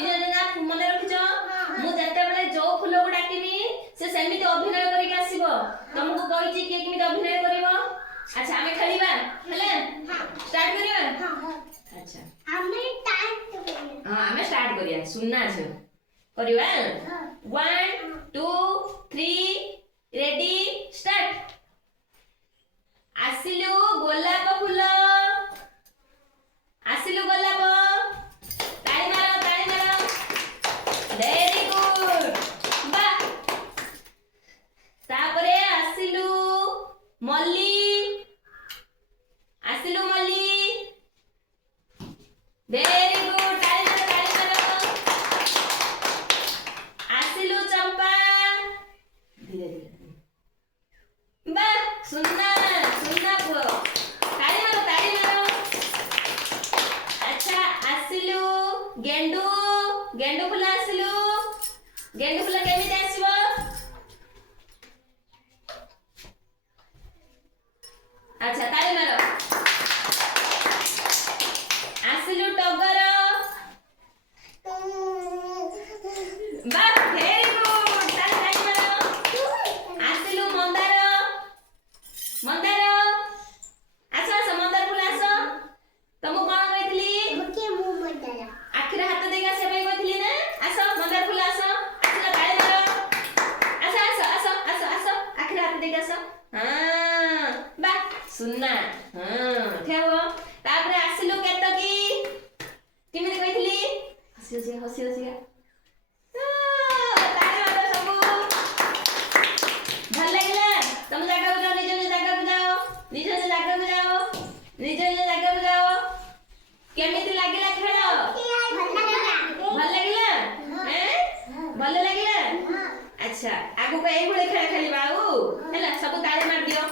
निज निज ना मन रखिछ मु जते बेले जो फूल को डाकिनी से सेमिति अभिनय करिक आसीबो तुमको कहिछि के केमिति अभिनय करिवो अच्छा हमें खेलिबा हेले स्टार्ट करिबा अच्छा हमें स्टार्ट करिया सुनना छ करिबा 1 2 3 रेडी स्टार्ट आसिलु गोलाप फूल आसिलु गोलाप ताली मारो वेरी गुड बा तापरे आसिलु मल्ली वेरी गुड ताली मारो आसिलु चंपा धीरे धीरे बा सुनना पुओ ताली मारो अच्छा आसिलु गेंडू फूल आसिलु गेंडू फूल केमिति आसीबो अच्छा ताली मारो आसिलु टगर बा वेरी गुड ताली मारो आसिलु मंदार आसो मंदार फूल आसो तुमको कौन कहली आखिर हाथ देगा से भाई कहली ना आसो मंदार फूल आसो आसो ताली मारो आसो आखिर हाथ देगा आसो हां बा सुनना हां ठेव तापरे आसिलु केतकी केमिति कहली हसी ताली मारो सबू भल लागला तुम जगह को जाओ निज जगह को जाओ केमिति लागिला खेल भल लागला अच्छा आगु को एई भले खेल खेलिबा आउ हैला सब ताली मार दियो